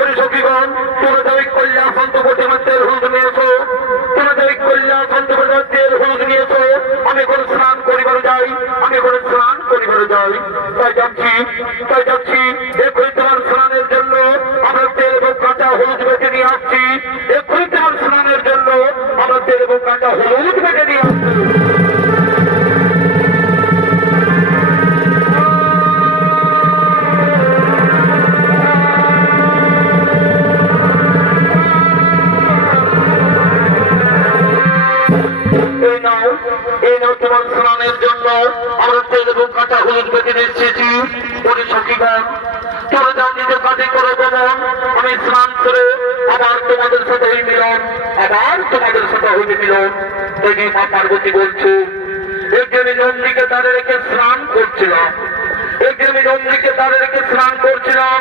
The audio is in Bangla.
ওই সখীগণ তোমাদের কল্যাণ সন্তপতি তেল হলুদ নিয়েছো তোমাদের কল্যাণ সন্তপতি তেল হলুদ নিয়েছো আমি করে স্নান করিবার যাই, আমি করে স্নান করিবার যাই। তাই যাচ্ছি তাই যাচ্ছি। এক্ষুনি তোমার স্নানের জন্য আমরা তেল এবং কাঁচা হলুদ বেটে নিয়ে আসছি। এক্ষুনি তোমার স্নানের জন্য আমরা তেল এবং কাঁচা হলুদ বেটে নিয়ে আসছি। স্নান তোমাদের সাথে মিলন, আবার তোমাদের সাথে মিলন। দেখি মা পার্বতী বলছো একজন নন্দীকে তাদের রেখে স্নান করছিলাম। একজন নন্দীকে তাদের রেখে স্নান করছিলাম